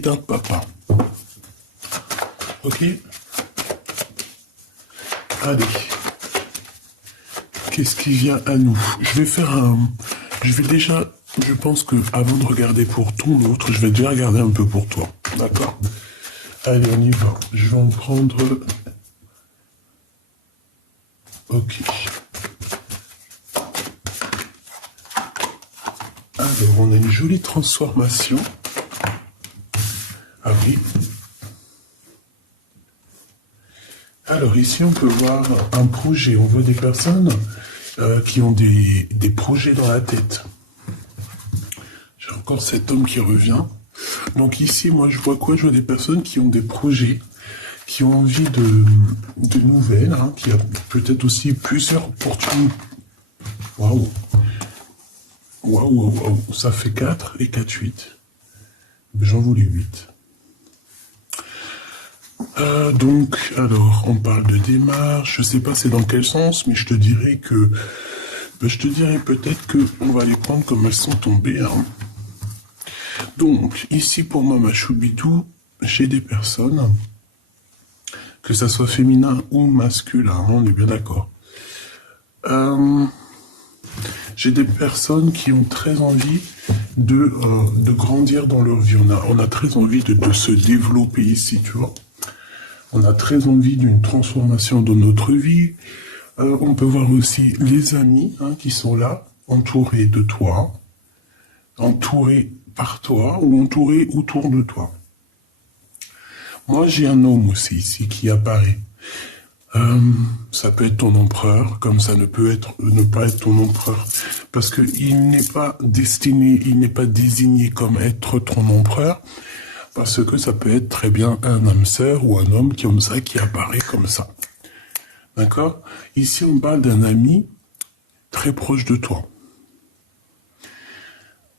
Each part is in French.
d'un papa. Ok? Allez. Qu'est-ce qui vient à nous? Je vais déjà... Je pense que avant de regarder pour ton autre, je vais déjà regarder un peu pour toi. D'accord? Allez, on y va. Je vais en prendre... Ok. Alors, on a une jolie transformation. Ah oui. Alors, ici, on peut voir un projet. On voit des personnes qui ont des projets dans la tête. J'ai encore cet homme qui revient. Donc ici, moi, je vois quoi? Je vois des personnes qui ont des projets, qui ont envie de nouvelles, hein, qui a peut-être aussi plusieurs opportunités. Waouh! Waouh, waouh, waouh, ça fait 4 et 4, 8. J'en voulais 8. Donc, alors, on parle de démarche, je sais pas c'est dans quel sens, mais je te dirais que... je te dirais peut-être qu'on va les prendre comme elles sont tombées. Hein. Donc, ici pour moi, ma choubidou, j'ai des personnes, que ça soit féminin ou masculin, on est bien d'accord. J'ai des personnes qui ont très envie de grandir dans leur vie. On a très envie de se développer ici, tu vois. On a très envie d'une transformation de notre vie. On peut voir aussi les amis hein, qui sont là, entourés de toi, entourés par toi ou entourés autour de toi. Moi, j'ai un homme aussi ici qui apparaît. Ça peut être ton empereur, comme ça ne peut être ne pas être ton empereur, parce que il n'est pas destiné, il n'est pas désigné comme être ton empereur, parce que ça peut être très bien un âme sœur ou un homme comme ça qui apparaît comme ça. D'accord? Ici, on parle d'un ami très proche de toi.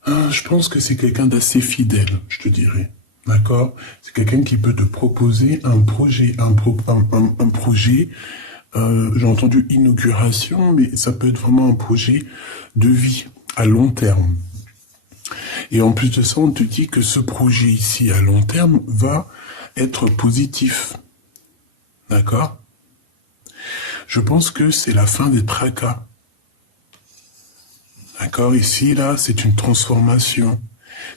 Je pense que c'est quelqu'un d'assez fidèle, je te dirais. D'accord? C'est quelqu'un qui peut te proposer un projet, un projet. J'ai entendu inauguration, mais ça peut être vraiment un projet de vie à long terme. Et en plus de ça, on te dit que ce projet ici à long terme va être positif. D'accord? Je pense que c'est la fin des tracas. D'accord? Ici, là, c'est une transformation.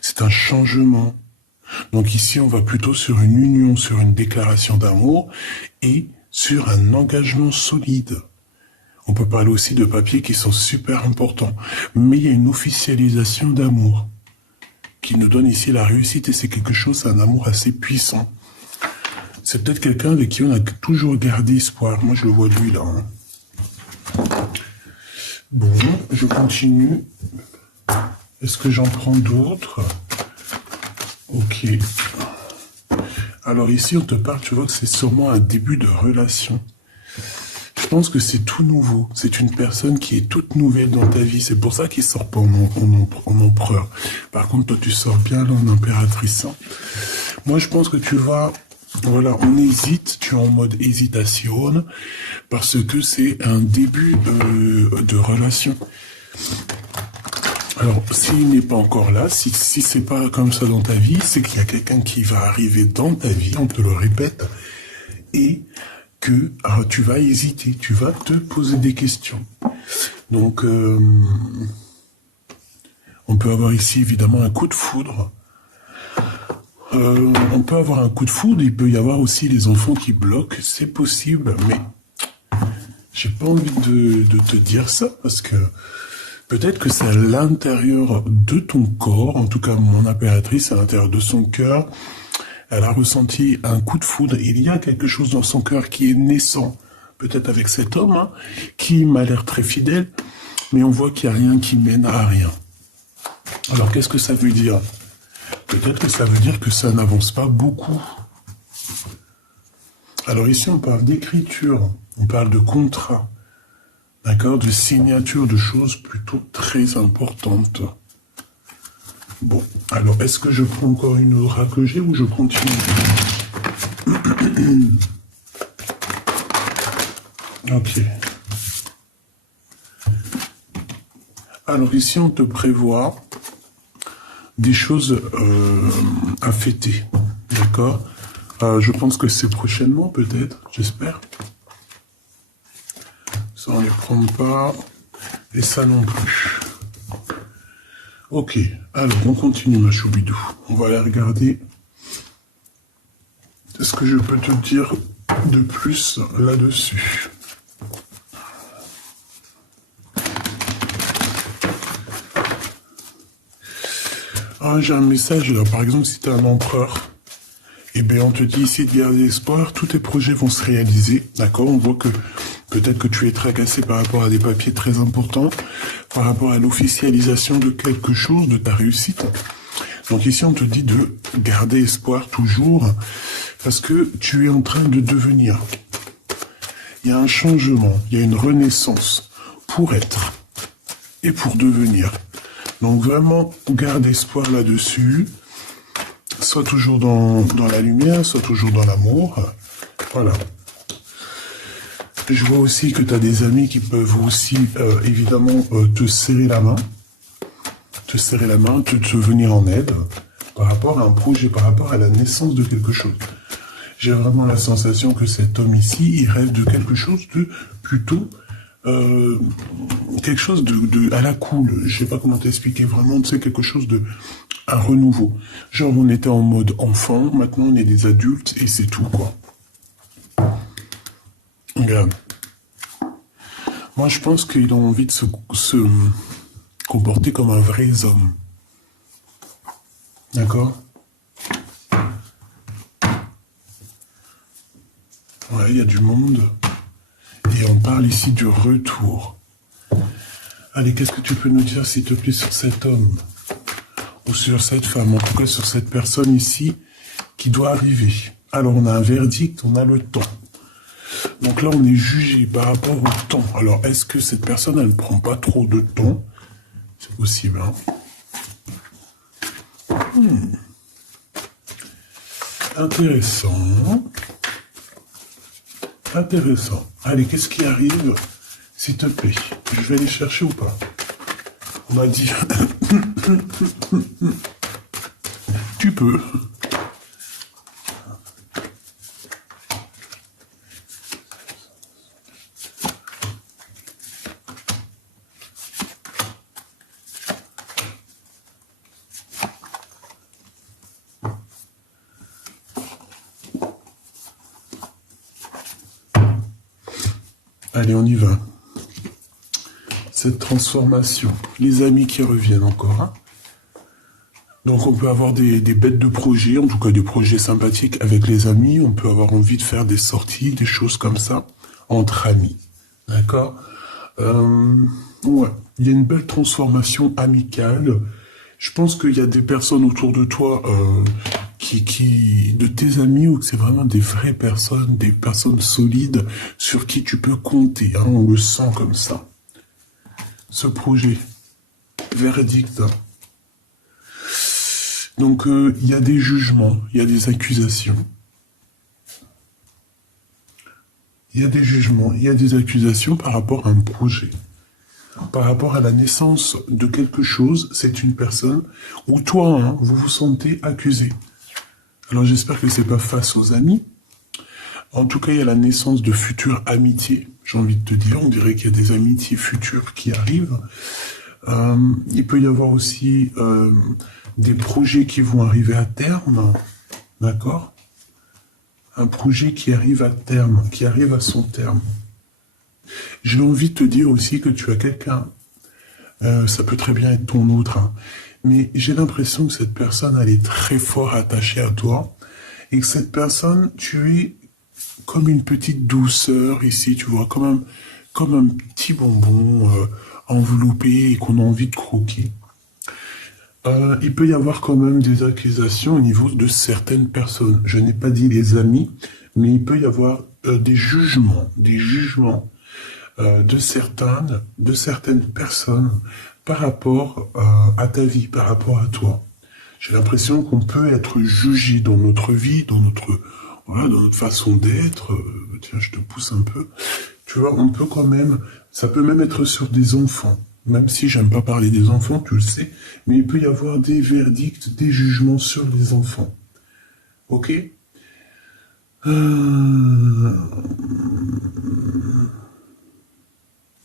C'est un changement. Donc ici, on va plutôt sur une union, sur une déclaration d'amour et sur un engagement solide. On peut parler aussi de papiers qui sont super importants. Mais il y a une officialisation d'amour qui nous donne ici la réussite et c'est quelque chose, un amour assez puissant. C'est peut-être quelqu'un avec qui on a toujours gardé espoir. Moi, je le vois de lui là. Hein. Bon, je continue. Est-ce que j'en prends d'autres? Ok. Alors ici, on te parle, tu vois que c'est sûrement un début de relation. Je pense que c'est tout nouveau. C'est une personne qui est toute nouvelle dans ta vie. C'est pour ça qu'il sort pas en empereur. Par contre, toi, tu sors bien là en impératrice. Hein. Moi, je pense que tu vas... Voilà, on hésite. Tu es en mode hésitation. Parce que c'est un début de relation. Alors, s'il n'est pas encore là, si c'est pas comme ça dans ta vie, c'est qu'il y a quelqu'un qui va arriver dans ta vie, on te le répète, et que tu vas hésiter, tu vas te poser des questions. Donc, on peut avoir ici évidemment un coup de foudre. On peut avoir un coup de foudre, il peut y avoir aussi les enfants qui bloquent, c'est possible, mais j'ai pas envie de te dire ça, parce que peut-être que c'est à l'intérieur de ton corps, en tout cas mon impératrice, à l'intérieur de son cœur, elle a ressenti un coup de foudre. Il y a quelque chose dans son cœur qui est naissant, peut-être avec cet homme, hein, qui m'a l'air très fidèle, mais on voit qu'il n'y a rien qui mène à rien. Alors qu'est-ce que ça veut dire? Peut-être que ça veut dire que ça n'avance pas beaucoup. Alors ici on parle d'écriture, on parle de contrat. D'accord, de signature de choses plutôt très importantes. Bon, alors est-ce que je prends encore une aura que j'ai ou je continue? Ok. Alors ici on te prévoit des choses à fêter, d'accord? Je pense que c'est prochainement, peut-être, j'espère. Ça, on les prend pas, et ça non plus. Ok, alors on continue, ma choubidou. On va aller regarder ce que je peux te dire de plus là-dessus. Ah, j'ai un message là, par exemple, si tu es un empereur, eh bien on te dit ici de garder espoir, tous tes projets vont se réaliser, d'accord? On voit que peut-être que tu es tracassé par rapport à des papiers très importants, par rapport à l'officialisation de quelque chose, de ta réussite. Donc ici, on te dit de garder espoir toujours, parce que tu es en train de devenir. Il y a un changement, il y a une renaissance pour être et pour devenir. Donc vraiment, garde espoir là-dessus. Sois toujours dans la lumière, sois toujours dans l'amour. Voilà. Je vois aussi que tu as des amis qui peuvent aussi, évidemment, te serrer la main. Te venir en aide par rapport à un projet, par rapport à la naissance de quelque chose. J'ai vraiment la sensation que cet homme ici, il rêve de quelque chose de plutôt... quelque chose de à la cool, je sais pas comment t'expliquer, vraiment, tu sais, quelque chose de... un renouveau. Genre, on était en mode enfant, maintenant on est des adultes, et c'est tout, quoi. Regarde. Moi, je pense qu'il a envie de se comporter comme un vrai homme. D'accord? Ouais, il y a du monde. Et on parle ici du retour. Allez, qu'est-ce que tu peux nous dire, s'il te plaît, sur cet homme? Ou sur cette femme, en tout cas sur cette personne ici, qui doit arriver. Alors, on a un verdict, on a le temps. Donc là, on est jugé par rapport au temps. Alors, est-ce que cette personne, elle ne prend pas trop de temps? C'est possible, hein? Intéressant. Intéressant. Allez, qu'est-ce qui arrive, s'il te plaît? Je vais aller chercher ou pas? On m'a dit... Tu peux. Allez, on y va. Cette transformation. Les amis qui reviennent encore. Hein. Donc on peut avoir des bêtes de projets, en tout cas des projets sympathiques avec les amis. On peut avoir envie de faire des sorties, des choses comme ça, entre amis. D'accord? Ouais. Il y a une belle transformation amicale. Je pense qu'il y a des personnes autour de toi de tes amis, ou que c'est vraiment des vraies personnes, des personnes solides sur qui tu peux compter. Hein, on le sent comme ça. Ce projet, verdict. Donc, il y a des jugements, il y a des accusations. Il y a des jugements, il y a des accusations par rapport à un projet. Par rapport à la naissance de quelque chose, c'est une personne où toi, hein, vous vous sentez accusé. Alors j'espère que c'est pas face aux amis. En tout cas, il y a la naissance de futures amitiés. J'ai envie de te dire, on dirait qu'il y a des amitiés futures qui arrivent. Il peut y avoir aussi des projets qui vont arriver à terme. D'accord? Un projet qui arrive à terme, qui arrive à son terme. J'ai envie de te dire aussi que tu as quelqu'un, ça peut très bien être ton autre, hein, mais j'ai l'impression que cette personne, elle est très fort attachée à toi, et que cette personne, tu es comme une petite douceur ici, tu vois, comme un petit bonbon enveloppé et qu'on a envie de croquer. Il peut y avoir quand même des accusations au niveau de certaines personnes. Je n'ai pas dit les amis, mais il peut y avoir des jugements de certaines personnes par rapport à ta vie, par rapport à toi. J'ai l'impression qu'on peut être jugé dans notre vie, dans notre façon d'être. Tiens, je te pousse un peu. Tu vois, on peut quand même, ça peut même être sur des enfants. Même si j'aime pas parler des enfants, tu le sais, mais il peut y avoir des verdicts, des jugements sur les enfants. Ok?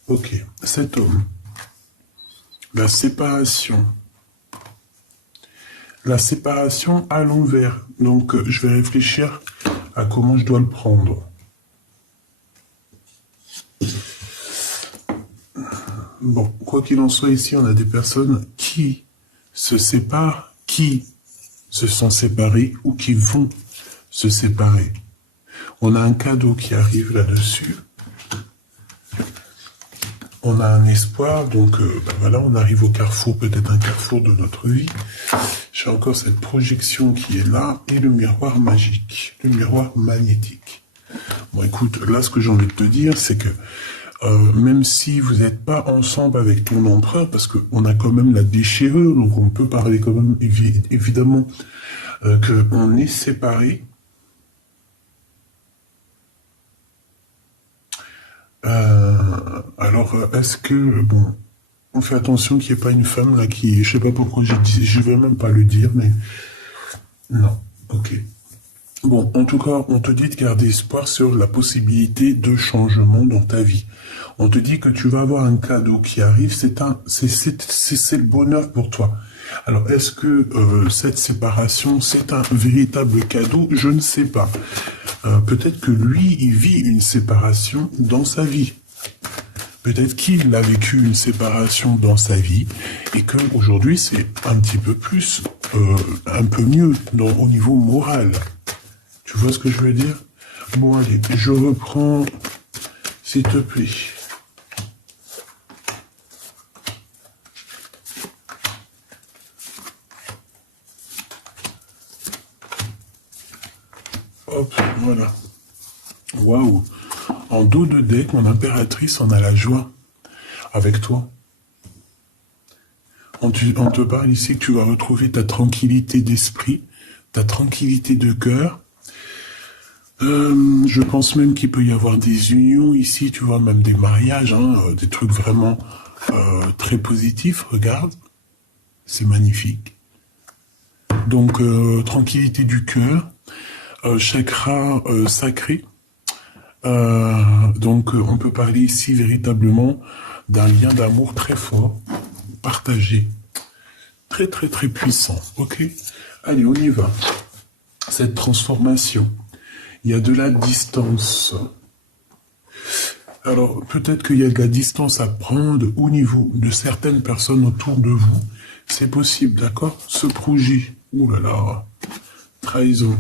Ok, cet homme. La séparation. La séparation à l'envers. Donc, je vais réfléchir à comment je dois le prendre. Bon, quoi qu'il en soit, ici, on a des personnes qui se séparent, qui se sont séparés ou qui vont se séparer. On a un cadeau qui arrive là-dessus. On a un espoir, donc voilà, on arrive au carrefour, peut-être un carrefour de notre vie. J'ai encore cette projection qui est là, et le miroir magique, le miroir magnétique. Bon, écoute, là, ce que j'ai envie de te dire, c'est que même si vous n'êtes pas ensemble avec ton empereur, parce qu'on a quand même la déchirure, donc on peut parler quand même, évidemment, qu'on est séparés. Alors, est-ce que, bon, on fait attention qu'il n'y ait pas une femme là qui, je sais pas pourquoi j'ai dit, je vais même pas le dire, mais non, ok. Bon, en tout cas, on te dit de garder espoir sur la possibilité de changement dans ta vie. On te dit que tu vas avoir un cadeau qui arrive, c'est le bonheur pour toi. Alors, est-ce que cette séparation, c'est un véritable cadeau? Je ne sais pas. Peut-être que lui, il vit une séparation dans sa vie. Peut-être qu'il a vécu une séparation dans sa vie et qu'aujourd'hui, c'est un petit peu plus, un peu mieux au niveau moral. Tu vois ce que je veux dire? Bon, allez, je reprends, s'il te plaît. Hop, voilà. Waouh. En dos de deck, mon impératrice en a la joie avec toi. On te parle ici que tu vas retrouver ta tranquillité d'esprit, ta tranquillité de cœur. Je pense même qu'il peut y avoir des unions ici, tu vois, même des mariages, hein, des trucs vraiment très positifs. Regarde, c'est magnifique. Donc, tranquillité du cœur, chakra sacré. Donc, on peut parler ici véritablement d'un lien d'amour très fort, partagé, très très très puissant. Ok, allez, on y va. Cette transformation, il y a de la distance. Alors, peut-être qu'il y a de la distance à prendre au niveau de certaines personnes autour de vous. C'est possible, d'accord? Ce projet, ouh là là, trahison.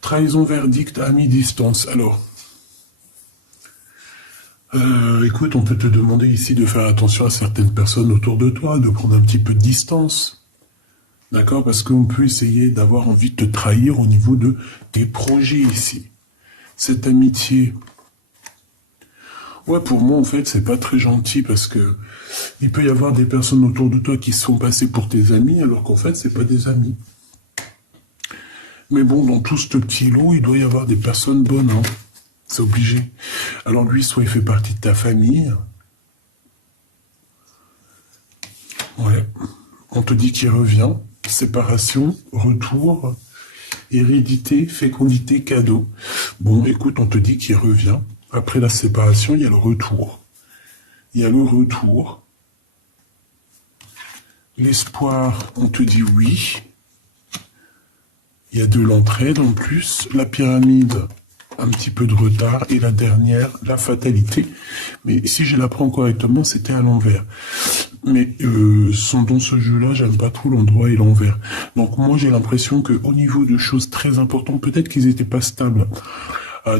Trahison, verdict à mi-distance. Alors, écoute, on peut te demander ici de faire attention à certaines personnes autour de toi, de prendre un petit peu de distance. D'accord? Parce qu'on peut essayer d'avoir envie de te trahir au niveau de tes projets ici. Cette amitié. Ouais, pour moi, en fait, c'est pas très gentil parce que il peut y avoir des personnes autour de toi qui sont passées pour tes amis, alors qu'en fait, c'est pas des amis. Mais bon, dans tout ce petit lot, il doit y avoir des personnes bonnes, hein. C'est obligé. Alors lui, soit il fait partie de ta famille. Ouais. On te dit qu'il revient. Séparation, retour, hérédité, fécondité, cadeau. Bon, écoute, on te dit qu'il revient. Après la séparation, il y a le retour. Il y a le retour. L'espoir, on te dit oui. Il y a de l'entraide en plus. La pyramide, un petit peu de retard. Et la dernière, la fatalité. Mais si je la prends correctement, c'était à l'envers. Mais dans ce jeu-là, j'aime pas trop l'endroit et l'envers. Donc moi, j'ai l'impression qu'au niveau de choses très importantes, peut-être qu'ils n'étaient pas stables,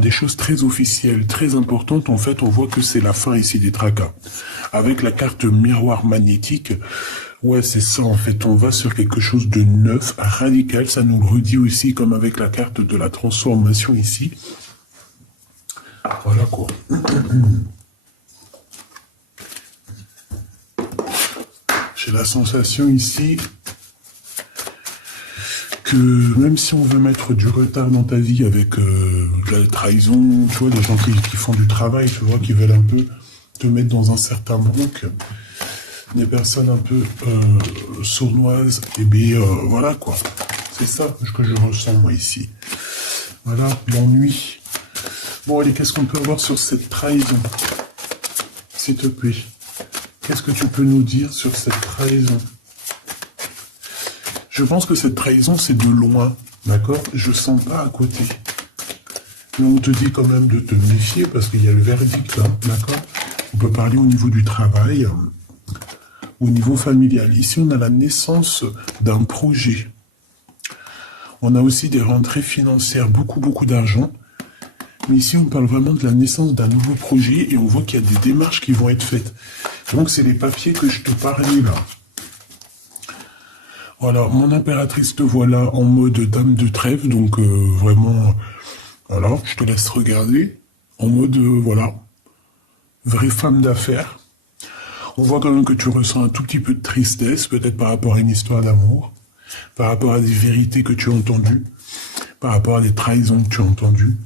des choses très officielles, très importantes, en fait, on voit que c'est la fin ici des tracas. Avec la carte miroir magnétique, ouais, c'est ça, en fait, on va sur quelque chose de neuf, radical, ça nous le redit aussi, comme avec la carte de la transformation ici. Voilà, quoi. J'ai la sensation ici que même si on veut mettre du retard dans ta vie avec la trahison, tu vois, des gens qui font du travail, tu vois, qui veulent un peu te mettre dans un certain manque, des personnes un peu sournoises, et bien voilà quoi. C'est ça que je ressens moi ici. Voilà, l'ennui. Bon allez, qu'est-ce qu'on peut avoir sur cette trahison? S'il te plaît. Qu'est-ce que tu peux nous dire sur cette trahison? Je pense que cette trahison, c'est de loin, d'accord? Je sens pas à côté. Mais on te dit quand même de te méfier parce qu'il y a le verdict, hein, d'accord? On peut parler au niveau du travail, au niveau familial. Ici, on a la naissance d'un projet. On a aussi des rentrées financières, beaucoup d'argent. Mais ici, on parle vraiment de la naissance d'un nouveau projet et on voit qu'il y a des démarches qui vont être faites. Donc, c'est les papiers que je te parlais là. Voilà, mon impératrice te voilà en mode dame de trèfle, donc vraiment, voilà, je te laisse regarder, en mode, voilà, vraie femme d'affaires. On voit quand même que tu ressens un tout petit peu de tristesse, peut-être par rapport à une histoire d'amour, par rapport à des vérités que tu as entendues, par rapport à des trahisons que tu as entendues.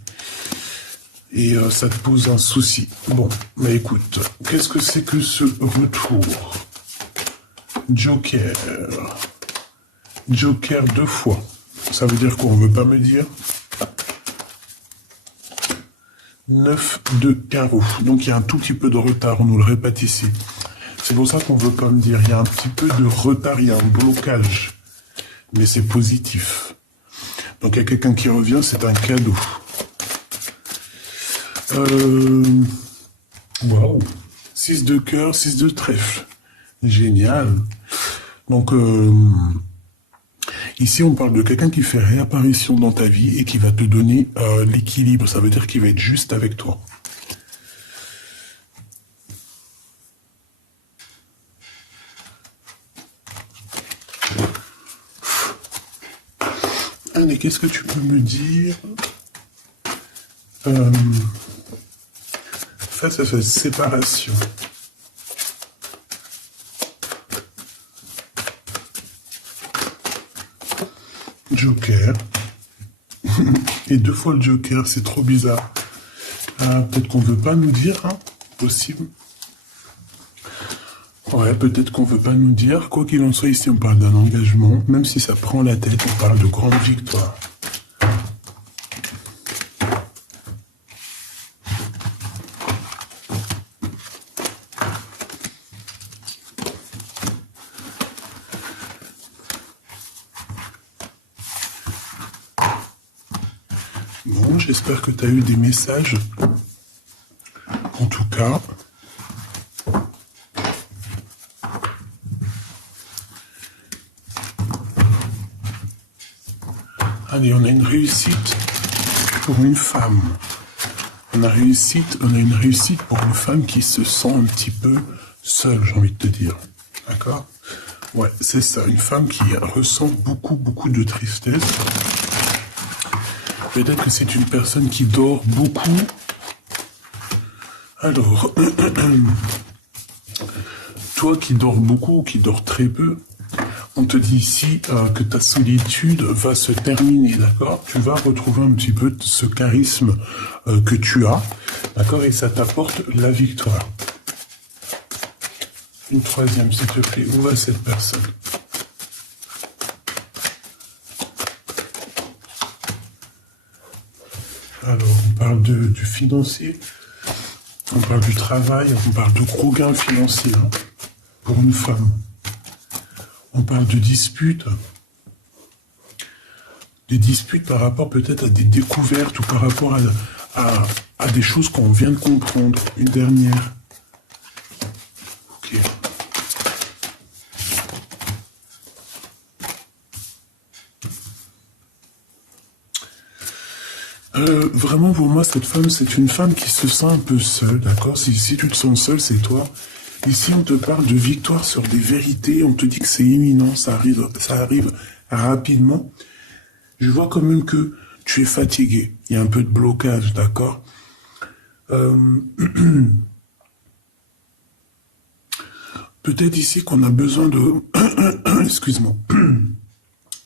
Et ça te pose un souci. Bon, mais écoute, qu'est-ce que c'est que ce retour? Joker. Joker 2 fois. Ça veut dire qu'on ne veut pas me dire 9 de carreau. Donc il y a un tout petit peu de retard, on nous le répète ici. C'est pour ça qu'on ne veut pas me dire. Il y a un petit peu de retard, il y a un blocage. Mais c'est positif. Donc il y a quelqu'un qui revient, c'est un cadeau. Waouh. 6 de cœur, 6 de trèfle. Génial. Donc, ici, on parle de quelqu'un qui fait réapparition dans ta vie et qui va te donner l'équilibre. Ça veut dire qu'il va être juste avec toi. Allez, qu'est-ce que tu peux me dire face à cette séparation? Joker. Et 2 fois le Joker, c'est trop bizarre. Peut-être qu'on veut pas nous dire, hein? Possible. Ouais, peut-être qu'on veut pas nous dire. Quoi qu'il en soit, ici, on parle d'un engagement. Même si ça prend la tête, on parle de grande victoire. Bon, j'espère que tu as eu des messages. En tout cas. Allez, on a une réussite pour une femme. On a une réussite pour une femme qui se sent un petit peu seule, j'ai envie de te dire. D'accord? Ouais, c'est ça. Une femme qui ressent beaucoup de tristesse. Peut-être que c'est une personne qui dort beaucoup. Alors, toi qui dors beaucoup ou qui dors très peu, on te dit ici que ta solitude va se terminer, d'accord? Tu vas retrouver un petit peu ce charisme que tu as, d'accord? Et ça t'apporte la victoire. Une troisième, s'il te plaît. Où va cette personne? Alors, on parle du financier, on parle du travail, on parle de gros gains financiers hein, pour une femme. On parle de disputes. Des disputes par rapport peut-être à des découvertes ou par rapport à des choses qu'on vient de comprendre. Une dernière. Ok. Vraiment, pour moi, cette femme, c'est une femme qui se sent un peu seule, d'accord? Si tu te sens seule, c'est toi. Ici, on te parle de victoire sur des vérités, on te dit que c'est imminent, ça arrive rapidement. Je vois quand même que tu es fatigué, il y a un peu de blocage, d'accord? Peut-être ici qu'on a besoin de... Excuse-moi.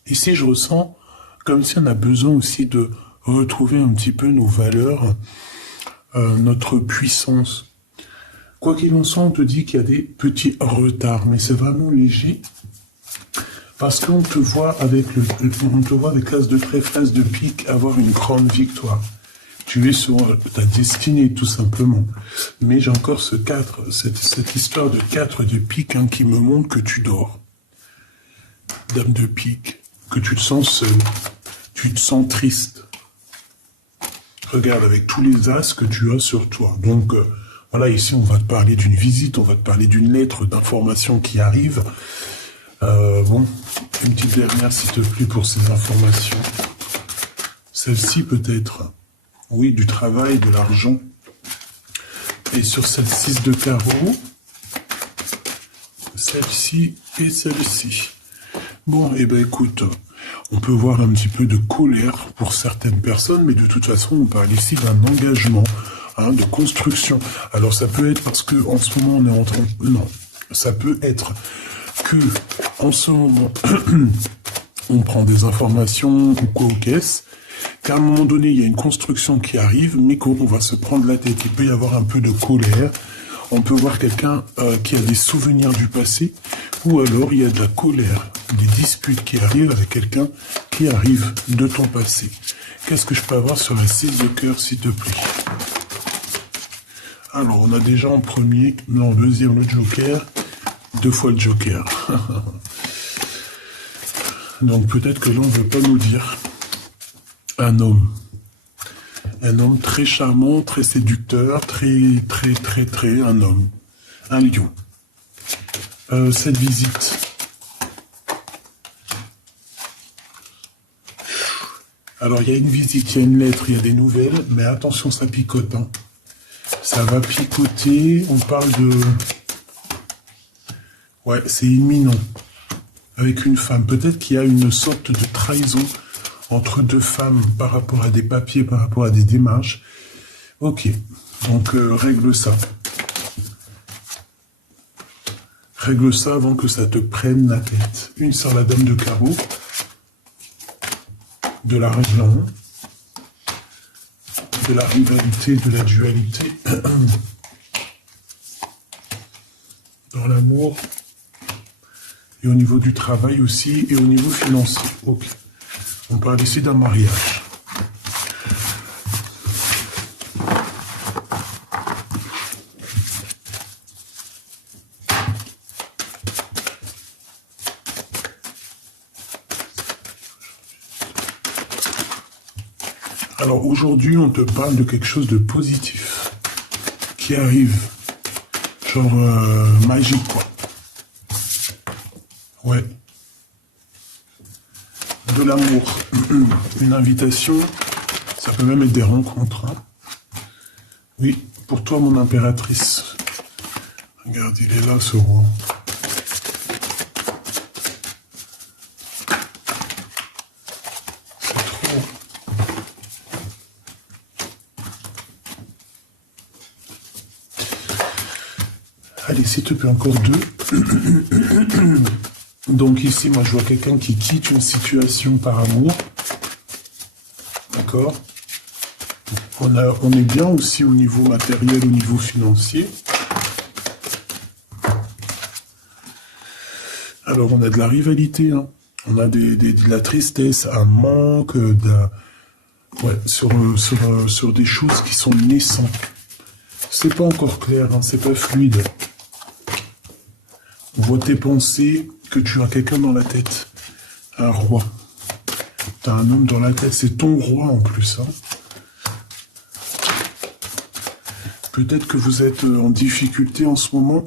Ici, je ressens comme si on a besoin aussi de retrouver un petit peu nos valeurs, notre puissance. Quoi qu'il en soit, on te dit qu'il y a des petits retards, mais c'est vraiment léger. Parce qu'on te voit avec l'as de trèfle, l'as de pique, avoir une grande victoire. Tu es sur ta destinée, tout simplement. Mais j'ai encore cette histoire de 4 de pique qui me montre que tu dors. Dame de pique, que tu te sens seul, tu te sens triste. Regarde avec tous les as que tu as sur toi. Donc, voilà, ici, on va te parler d'une visite, on va te parler d'une lettre d'information qui arrive. Bon, une petite dernière, s'il te plaît, pour ces informations. Celle-ci, peut-être. Oui, du travail, de l'argent. Et sur cette 6 de carreau, celle-ci et celle-ci. Bon, eh ben écoute, on peut voir un petit peu de colère pour certaines personnes, mais de toute façon, on parle ici d'un engagement, de construction. Alors ça peut être parce que en ce moment, on est en train... Non, ça peut être que en ce moment, on prend des informations ou quoi aux caisses, qu'à un moment donné, il y a une construction qui arrive, mais qu'on va se prendre la tête. Il peut y avoir un peu de colère. On peut voir quelqu'un qui a des souvenirs du passé, ou alors il y a de la colère, des disputes qui arrivent avec quelqu'un qui arrive de ton passé. Qu'est-ce que je peux avoir sur la 6 de cœur, s'il te plaît? Alors, on a déjà en premier, non, deuxième, le joker, 2 fois le joker. Donc peut-être que là, on ne veut pas nous dire un homme. Un homme très charmant, très séducteur, très, un homme. Un lion. Cette visite. Alors, il y a une visite, il y a une lettre, il y a des nouvelles, mais attention, ça picote. Ça va picoter, on parle de... Ouais, c'est imminent. Avec une femme. Peut-être qu'il y a une sorte de trahison entre 2 femmes par rapport à des papiers, par rapport à des démarches. Ok, donc règle ça. Règle ça avant que ça te prenne la tête. Une sur la dame de carreau. De l'argent. De la rivalité, de la dualité. Dans l'amour. Et au niveau du travail aussi. Et au niveau financier. Ok. On parle ici d'un mariage. Alors aujourd'hui, on te parle de quelque chose de positif qui arrive. Genre magique, quoi. Ouais. De l'amour, une invitation, ça peut même être des rencontres. Oui, pour toi, mon impératrice. Regarde, il est là, ce roi. C'est trop. Allez, s'il te plaît, encore 2. Donc ici, moi, je vois quelqu'un qui quitte une situation par amour. D'accord? On est bien aussi au niveau matériel, au niveau financier. Alors, on a de la rivalité, on a de la tristesse, un manque, sur des choses qui sont naissantes. C'est pas encore clair, c'est pas fluide. On voit tes pensées, que tu as quelqu'un dans la tête. Un roi. Tu as un homme dans la tête, c'est ton roi en plus. Peut-être que vous êtes en difficulté en ce moment,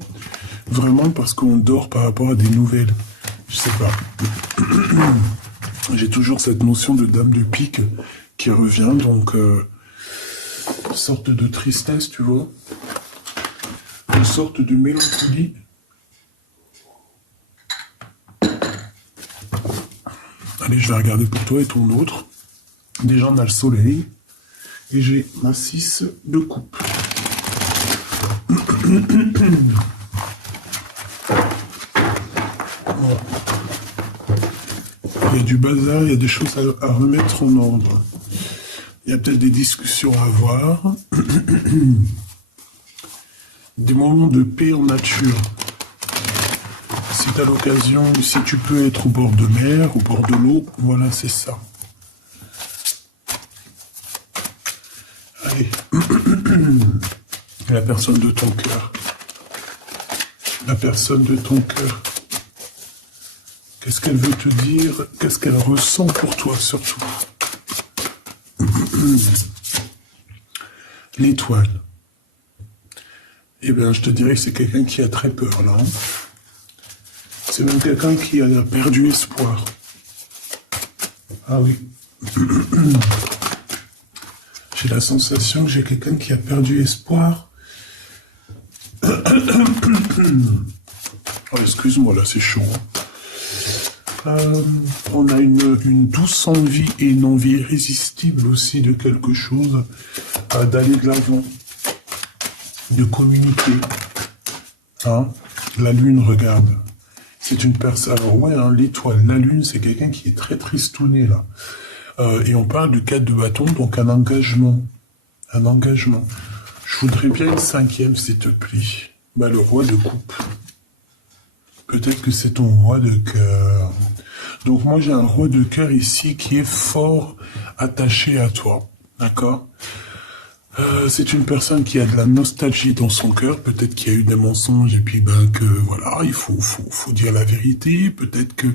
vraiment parce qu'on dort par rapport à des nouvelles. Je sais pas. J'ai toujours cette notion de dame de pique qui revient, donc une sorte de tristesse, tu vois. Une sorte de mélancolie. Allez, je vais regarder pour toi et ton autre. Déjà, on a le soleil. Et j'ai ma 6 de coupe. Voilà. Il y a du bazar, il y a des choses à remettre en ordre. Il y a peut-être des discussions à avoir. Des moments de paix en nature. Si tu as l'occasion, si tu peux être au bord de mer, au bord de l'eau, voilà, c'est ça. Allez. La personne de ton cœur. La personne de ton cœur. Qu'est-ce qu'elle veut te dire? Qu'est-ce qu'elle ressent pour toi, surtout? L'étoile. Eh bien, je te dirais que c'est quelqu'un qui a très peur, là. Hein. C'est même quelqu'un qui a perdu espoir. Ah oui. J'ai la sensation que j'ai quelqu'un qui a perdu espoir. Oh, excuse-moi, là, c'est chaud. On a une douce envie et une envie irrésistible aussi de quelque chose, d'aller de l'avant, de communiquer. Hein? La lune, regarde. C'est une personne. Alors ouais, hein, l'étoile, la lune, c'est quelqu'un qui est très tristouné là. Et on parle du 4 de bâton, donc un engagement. Un engagement. Je voudrais bien une 5e, s'il te plaît. Bah, le roi de coupe. Peut-être que c'est ton roi de cœur. Donc moi, j'ai un roi de cœur ici qui est fort attaché à toi. D'accord? C'est une personne qui a de la nostalgie dans son cœur. Peut-être qu'il y a eu des mensonges et puis ben que voilà, il faut dire la vérité. Peut-être que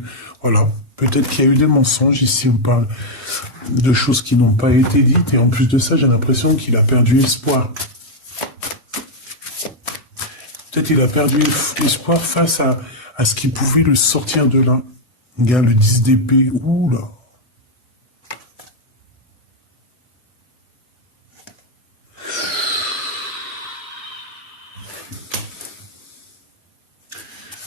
voilà, peut-être qu'il y a eu des mensonges. Ici, on parle de choses qui n'ont pas été dites et en plus de ça, j'ai l'impression qu'il a perdu espoir. Peut-être qu'il a perdu espoir face à ce qui pouvait le sortir de là. Regarde le 10 d'épée. Ouh là.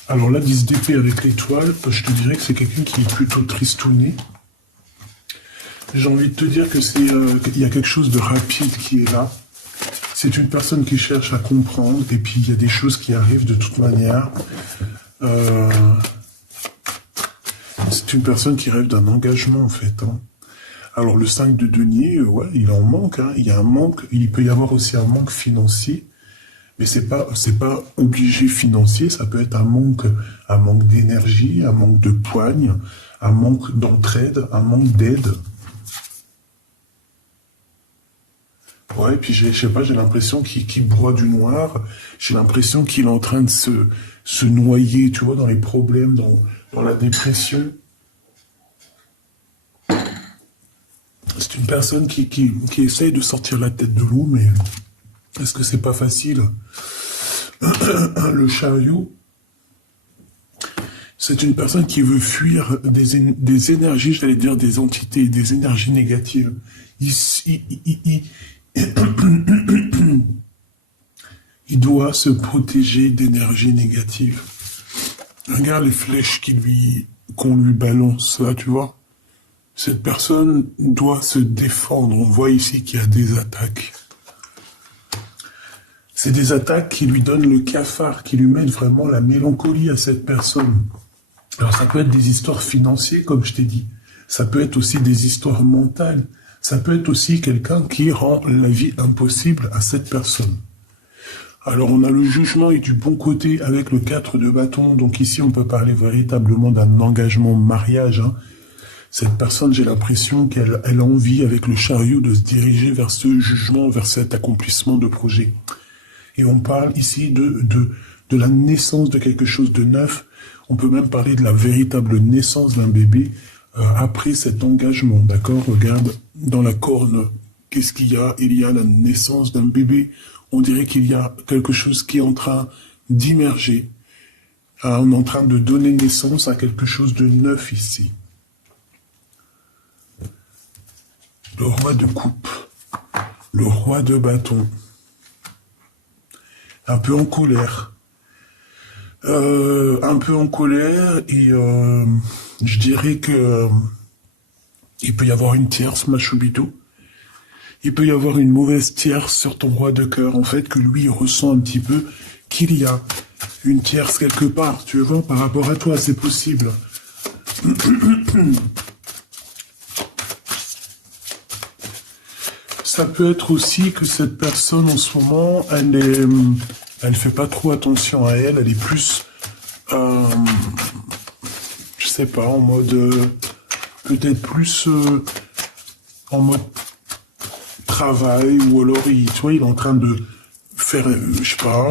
Alors là, 10 d'épée avec l'étoile, je te dirais que c'est quelqu'un qui est plutôt tristouné. J'ai envie de te dire que qu'il y a quelque chose de rapide qui est là. C'est une personne qui cherche à comprendre, et puis il y a des choses qui arrivent de toute manière. C'est une personne qui rêve d'un engagement, en fait. Hein. Alors le 5 de denier, ouais, il en manque. Hein. Il y a un manque, il peut y avoir aussi un manque financier. Mais c'est pas obligé financier, ça peut être un manque d'énergie, un manque de poigne, un manque d'entraide, un manque d'aide. Ouais, et puis je sais pas, j'ai l'impression qu'il broie du noir, j'ai l'impression qu'il est en train de se noyer, tu vois, dans les problèmes, dans la dépression. C'est une personne qui essaye de sortir la tête de l'eau, mais est-ce que c'est pas facile? Le chariot, c'est une personne qui veut fuir des énergies, j'allais dire des entités, des énergies négatives. Il doit se protéger d'énergies négatives. Regarde les flèches qu'on lui balance, là, tu vois. Cette personne doit se défendre. On voit ici qu'il y a des attaques. C'est des attaques qui lui donnent le cafard, qui lui mettent vraiment la mélancolie à cette personne. Alors ça peut être des histoires financières, comme je t'ai dit. Ça peut être aussi des histoires mentales. Ça peut être aussi quelqu'un qui rend la vie impossible à cette personne. Alors on a le jugement et du bon côté avec le 4 de bâton. Donc ici on peut parler véritablement d'un engagement mariage. Hein. Cette personne, j'ai l'impression qu'elle a envie avec le chariot de se diriger vers ce jugement, vers cet accomplissement de projet. Et on parle ici de la naissance de quelque chose de neuf. On peut même parler de la véritable naissance d'un bébé après cet engagement. D'accord? Regarde, dans la corne, qu'est-ce qu'il y a? Il y a la naissance d'un bébé. On dirait qu'il y a quelque chose qui est en train d'immerger. On est en train de donner naissance à quelque chose de neuf ici. Le roi de coupe. Le roi de bâton. Un peu en colère. Un peu en colère et je dirais que il peut y avoir une tierce, Machubito. Il peut y avoir une mauvaise tierce sur ton roi de cœur, en fait, que lui il ressent un petit peu qu'il y a une tierce quelque part, tu vois, par rapport à toi, c'est possible. Ça peut être aussi que cette personne, en ce moment, elle est Elle fait pas trop attention à elle. Elle est plus, je sais pas, en mode, peut-être plus en mode travail, ou alors tu vois, il est en train de faire, je sais pas,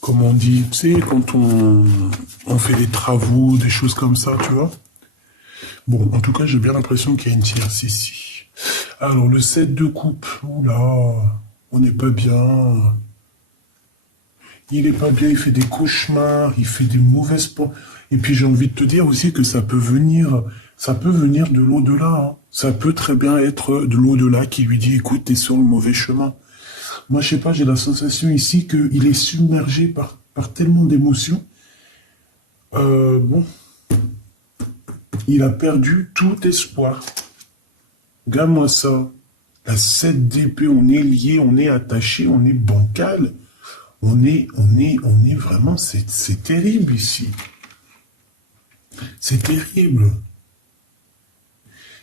comment on dit, tu sais, quand on fait des travaux, des choses comme ça, tu vois. Bon, en tout cas, j'ai bien l'impression qu'il y a une tierce ici. Alors, le 7 de coupe, oula, on n'est pas bien. Il est pas bien, il fait des cauchemars, il fait des mauvaises pensées. Et puis j'ai envie de te dire aussi que ça peut venir de l'au-delà, hein. Ça peut très bien être de l'au-delà qui lui dit, écoute, t'es sur le mauvais chemin. Moi, je sais pas, j'ai la sensation ici qu'il est submergé par tellement d'émotions. Bon, il a perdu tout espoir. Regarde-moi ça. La 7 d'épée, on est lié, on est attaché, on est bancal. On est vraiment, c'est terrible ici. C'est terrible.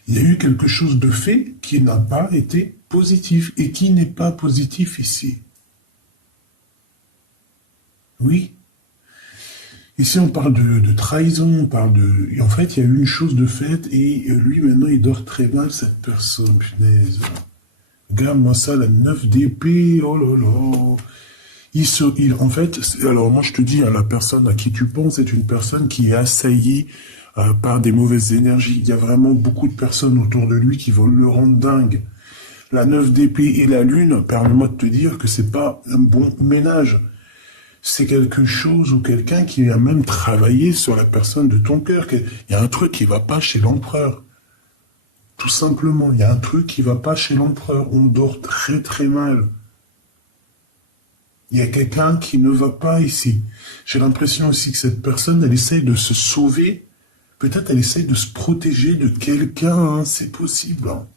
Il y a eu quelque chose de fait qui n'a pas été positif et qui n'est pas positif ici. Oui. Ici, on parle de trahison, on parle de... Et en fait, il y a eu une chose de faite et lui, maintenant, il dort très mal, cette personne, punaise. Regarde-moi ça, la 9 d'épée, oh là là. En fait, alors moi je te dis, hein, la personne à qui tu penses est une personne qui est assaillie par des mauvaises énergies. Il y a vraiment beaucoup de personnes autour de lui qui veulent le rendre dingue. La 9 d'épée et la lune, permets-moi de te dire que c'est pas un bon ménage. C'est quelque chose ou quelqu'un qui a même travaillé sur la personne de ton cœur. Il y a un truc qui va pas chez l'empereur. Tout simplement, il y a un truc qui va pas chez l'empereur. On dort très très mal. Il y a quelqu'un qui ne va pas ici. J'ai l'impression aussi que cette personne, elle essaye de se sauver. Peut-être elle essaye de se protéger de quelqu'un, hein, c'est possible. Hein.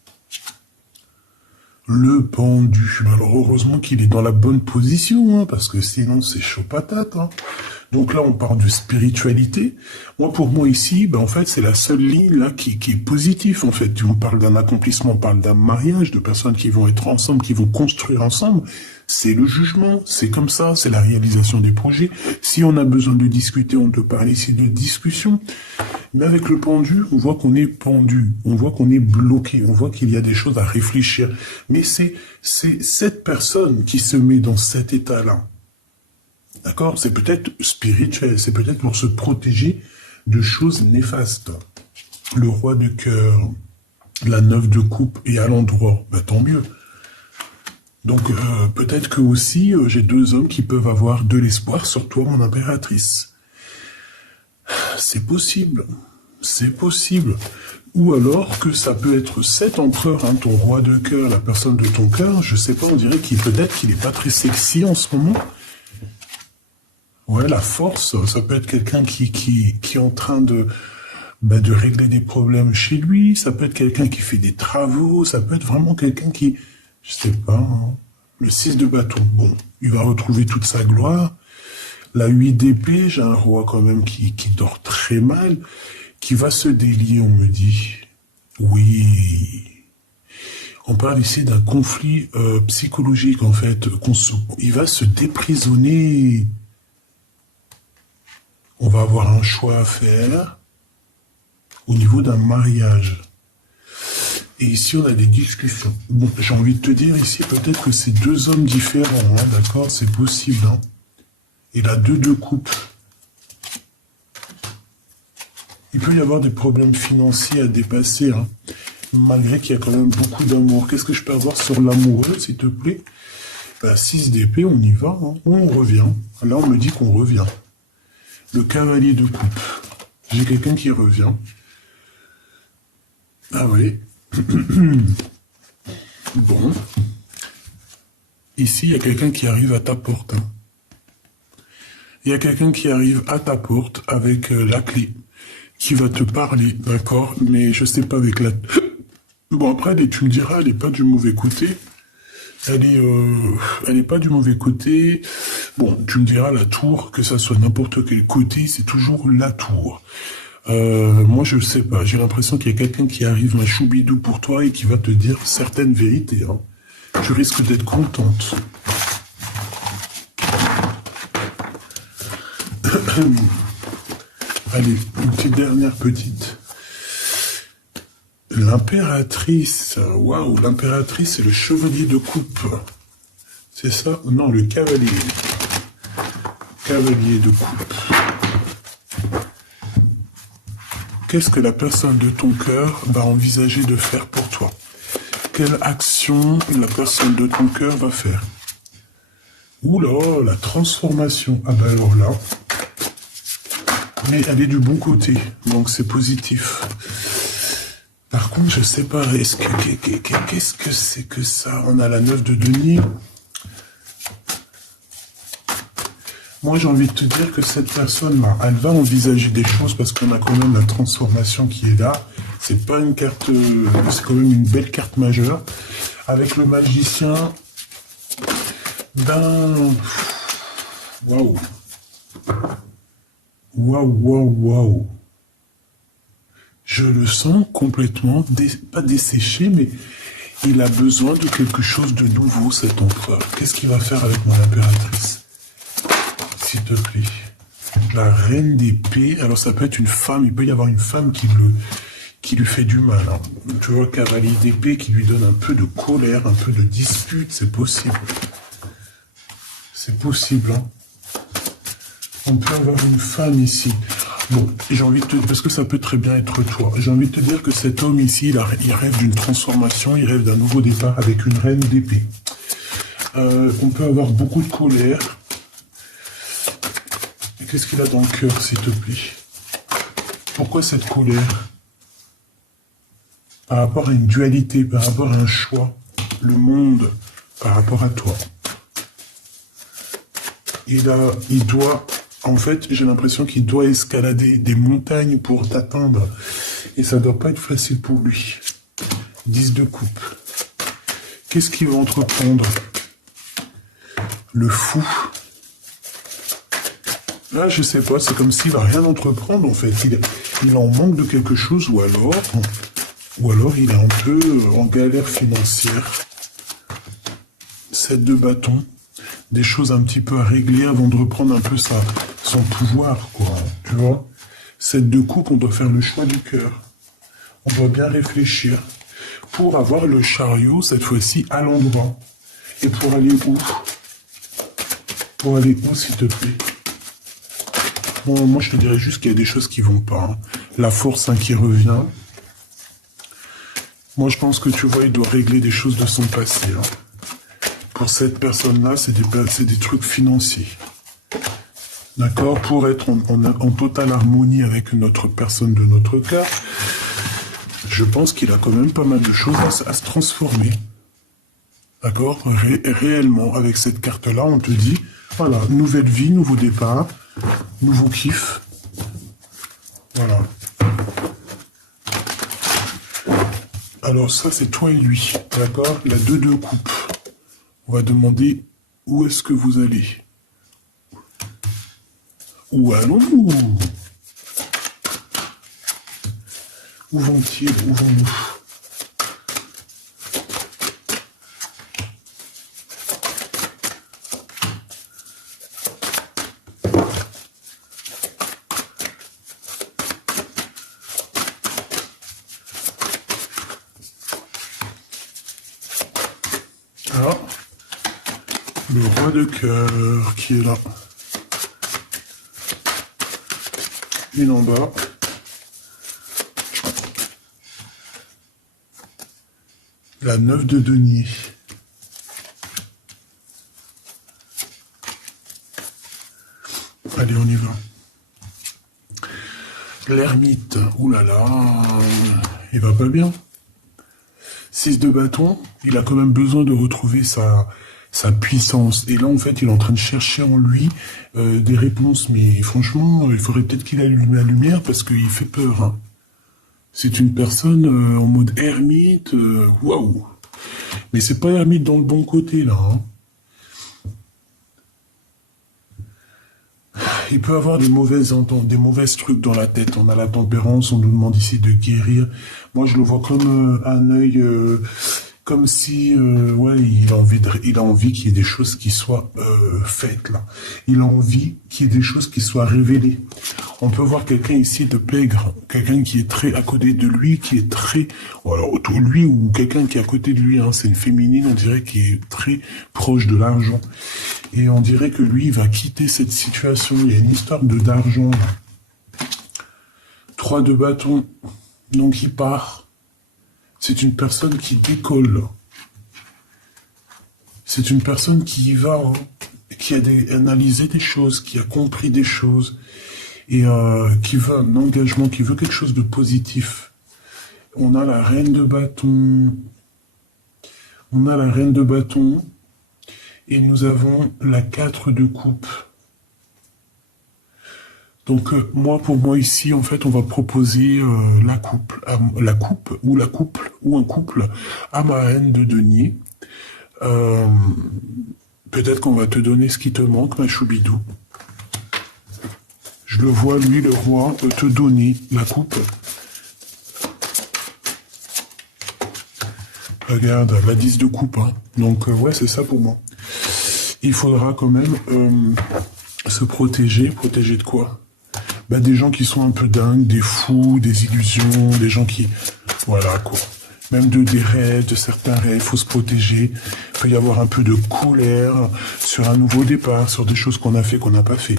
Le pendu. Alors heureusement qu'il est dans la bonne position, hein, parce que sinon c'est chaud patate. Hein. Donc là, on parle de spiritualité. Moi, pour moi ici, en fait, c'est la seule ligne là qui est positive. En fait, on parle d'un accomplissement, on parle d'un mariage, de personnes qui vont être ensemble, qui vont construire ensemble. C'est le jugement, c'est comme ça, c'est la réalisation des projets. Si on a besoin de discuter, on peut parler ici de discussion. Mais avec le pendu, on voit qu'on est pendu, on voit qu'on est bloqué, on voit qu'il y a des choses à réfléchir. Mais c'est cette personne qui se met dans cet état-là. D'accord? C'est peut-être spirituel, c'est peut-être pour se protéger de choses néfastes. Le roi de cœur, la 9 de coupe et à l'endroit, tant mieux. Donc peut-être que aussi j'ai deux hommes qui peuvent avoir de l'espoir sur toi, mon impératrice. C'est possible, c'est possible. Ou alors que ça peut être cet empereur, hein, ton roi de cœur, la personne de ton cœur, je sais pas, on dirait qu'il peut-être qu'il est pas très sexy en ce moment. Ouais, la force, ça peut être quelqu'un qui est en train de régler des problèmes chez lui, ça peut être quelqu'un qui fait des travaux, ça peut être vraiment quelqu'un qui, je sais pas, hein, le 6 de bâton, bon, il va retrouver toute sa gloire. La 8 d'épée, j'ai un roi quand même qui dort très mal, qui va se délier, on me dit. Oui. On parle ici d'un conflit psychologique, en fait. Il va se déprisonner. On va avoir un choix à faire au niveau d'un mariage. Et ici, on a des discussions. Bon, j'ai envie de te dire ici, peut-être que c'est deux hommes différents, hein, d'accord? C'est possible, hein. Et la 2 de coupe. Il peut y avoir des problèmes financiers à dépasser, hein, malgré qu'il y a quand même beaucoup d'amour. Qu'est-ce que je peux avoir sur l'amoureux, s'il te plaît? 6 d'épée, on y va, hein. On revient. Là, on me dit qu'on revient. Le cavalier de coupe. J'ai quelqu'un qui revient. Ah oui. Bon. Ici, il y a quelqu'un qui arrive à ta porte. Hein. Il y a quelqu'un qui arrive à ta porte avec la clé, qui va te parler, d'accord? Mais je sais pas avec la... Bon, après, tu me diras, elle n'est pas du mauvais côté. Elle est pas du mauvais côté. Bon, tu me diras, la tour, que ça soit n'importe quel côté, c'est toujours la tour. Moi, je sais pas. J'ai l'impression qu'il y a quelqu'un qui arrive un choubidou pour toi et qui va te dire certaines vérités. Hein. Tu risques d'être contente. Allez, une petite dernière petite. L'impératrice. Waouh, l'impératrice, c'est le chevalier de coupe. C'est ça? Non, le cavalier. Cavalier de coupe. Qu'est-ce que la personne de ton cœur va envisager de faire pour toi? Quelle action la personne de ton cœur va faire? Oula, la transformation. Ah ben alors là, mais elle est du bon côté, donc c'est positif. Par contre, je sais pas, qu'est-ce que c'est que ça? On a la 9 de denier. Moi, j'ai envie de te dire que cette personne-là, elle va envisager des choses parce qu'on a quand même la transformation qui est là. C'est pas une carte, c'est quand même une belle carte majeure. Avec le magicien, ben, waouh, waouh. Je le sens complètement, pas desséché, mais il a besoin de quelque chose de nouveau, cet empereur. Qu'est-ce qu'il va faire avec mon impératrice? S'il te plaît. La reine d'épée, alors ça peut être une femme, il peut y avoir une femme qui lui fait du mal. Hein. Tu vois, cavalier d'épée qui lui donne un peu de colère, un peu de dispute, c'est possible. C'est possible, hein. On peut avoir une femme ici. Bon, j'ai envie de te dire, parce que ça peut très bien être toi, j'ai envie de te dire que cet homme ici, il rêve d'une transformation, il rêve d'un nouveau départ avec une reine d'épée. On peut avoir beaucoup de colère. Qu'est-ce qu'il a dans le cœur, s'il te plaît? Pourquoi cette colère? Par rapport à une dualité, par rapport à un choix, le monde, par rapport à toi. Il doit, en fait, j'ai l'impression qu'il doit escalader des montagnes pour t'atteindre. Et ça doit pas être facile pour lui. 10 de coupe. Qu'est-ce qu'il va entreprendre? Le fou. Là, je sais pas, c'est comme s'il va rien entreprendre, en fait. Il en manque de quelque chose, ou alors il est un peu en galère financière. 7 de bâton. Des choses un petit peu à régler avant de reprendre un peu son pouvoir, quoi. Tu vois? 7 de coupe, on doit faire le choix du cœur. On doit bien réfléchir. Pour avoir le chariot, cette fois-ci, à l'endroit. Et pour aller où? Pour aller où, s'il te plaît? Bon, moi, je te dirais juste qu'il y a des choses qui vont pas. Hein. La force qui revient. Moi, je pense que, tu vois, il doit régler des choses de son passé. Hein. Pour cette personne-là, c'est des trucs financiers. D'accord? Pour être en totale harmonie avec notre personne de notre cœur, je pense qu'il a quand même pas mal de choses à se transformer. D'accord? Réellement, avec cette carte-là, on te dit, voilà, nouvelle vie, nouveau départ, nouveau kiff. Voilà. Alors ça, c'est toi et lui. D'accord? La 2 de coupe. On va demander où est-ce que vous allez. Où allons-nous? Où vont-ils? Où vont-nous? Ah, le roi de cœur qui est là. Une en bas. La 9 de denier. Allez, on y va. L'ermite. Ouh là là. Il va pas bien. 6 de bâton. Il a quand même besoin de retrouver sa puissance. Et là, en fait, il est en train de chercher en lui des réponses. Mais franchement, il faudrait peut-être qu'il allume la lumière parce qu'il fait peur. Hein. C'est une personne en mode ermite. Waouh! Mais c'est pas ermite dans le bon côté, là. Hein. Il peut avoir des mauvaises trucs dans la tête. On a la tempérance, on nous demande ici de guérir. Moi, je le vois comme un œil comme si, ouais, il a envie qu'il y ait des choses qui soient faites là. Il a envie qu'il y ait des choses qui soient révélées. On peut voir quelqu'un ici de pègre, quelqu'un qui est très à côté de lui, qui est très, ou alors autour de lui, ou quelqu'un qui est à côté de lui, hein, c'est une féminine, on dirait, qui est très proche de l'argent. Et on dirait que lui, il va quitter cette situation. Il y a une histoire d'argent. 3 de bâton, donc il part. C'est une personne qui décolle. C'est une personne qui y va, hein, qui a analysé des choses, qui a compris des choses, et qui veut un engagement, qui veut quelque chose de positif. On a la reine de bâton. On a la reine de bâton. Et nous avons la 4 de coupe. Donc moi, pour moi ici, en fait, on va proposer la couple ou un couple à ma reine de denier. Peut-être qu'on va te donner ce qui te manque, ma choubidou. Je le vois, lui, le roi, te donner la coupe. Regarde, la 10 de coupe. Hein. Donc ouais, c'est ça pour moi. Il faudra quand même se protéger. Protéger de quoi? Bah, des gens qui sont un peu dingues, des fous, des illusions, des gens qui... Voilà, quoi. Même des rêves, de certains rêves, il faut se protéger. Il peut y avoir un peu de colère sur un nouveau départ, sur des choses qu'on a fait, qu'on n'a pas fait.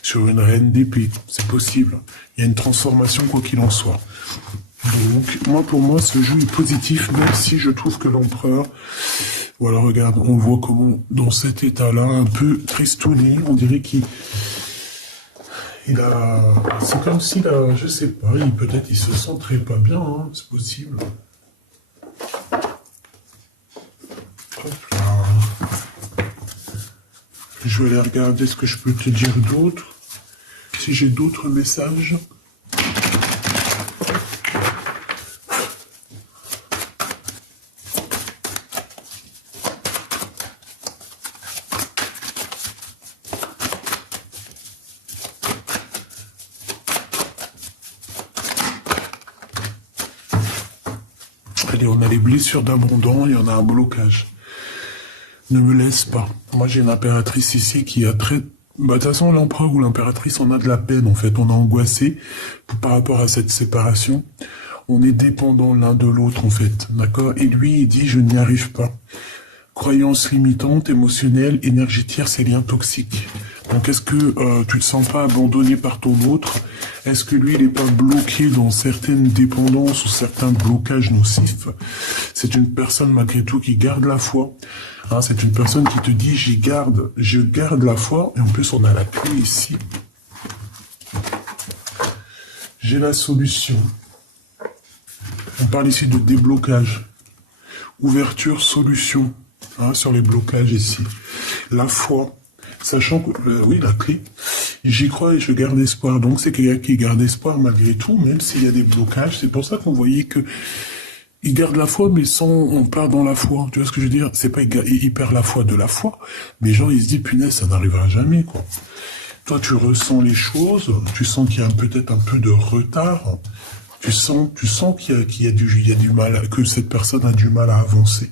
Sur une reine d'épée, c'est possible. Il y a une transformation, quoi qu'il en soit. Donc, moi, pour moi, ce jeu est positif, même si je trouve que l'empereur... Voilà, regarde, on voit comment, dans cet état-là, un peu tristouné, on dirait qu'il... C'est comme s'il a, je sais pas, peut-être il se sent très pas bien, hein, c'est possible. Hop là. Je vais aller regarder ce que je peux te dire d'autre. Si j'ai d'autres messages. Allez, on a les blessures d'abondant, il y en a un blocage. Ne me laisse pas. Moi, j'ai une impératrice ici qui a très... Bah, de toute façon, l'empereur ou l'impératrice, on a de la peine, en fait. On est angoissé par rapport à cette séparation. On est dépendant l'un de l'autre, en fait. D'accord? Et lui, il dit, je n'y arrive pas. Croyances limitantes, émotionnelles, énergétiques, ces liens toxiques. Donc, est-ce que tu te sens pas abandonné par ton autre? Est-ce que lui, il n'est pas bloqué dans certaines dépendances ou certains blocages nocifs? C'est une personne, malgré tout, qui garde la foi. Hein, c'est une personne qui te dit, je garde la foi. Et en plus, on a la clé ici. J'ai la solution. On parle ici de déblocage. Ouverture, solution. Hein, sur les blocages ici. La foi. Sachant que, oui, la clé, j'y crois et je garde espoir. Donc, c'est quelqu'un qui garde espoir malgré tout, même s'il y a des blocages. C'est pour ça qu'on voyait que il garde la foi, mais sans, on part dans la foi. Tu vois ce que je veux dire? C'est pas, il perd la foi de la foi, mais genre, il se dit, punaise, ça n'arrivera jamais, quoi. Toi, tu ressens les choses, tu sens qu'il y a peut-être un peu de retard, tu sens qu'il y a du mal, que cette personne a du mal à avancer.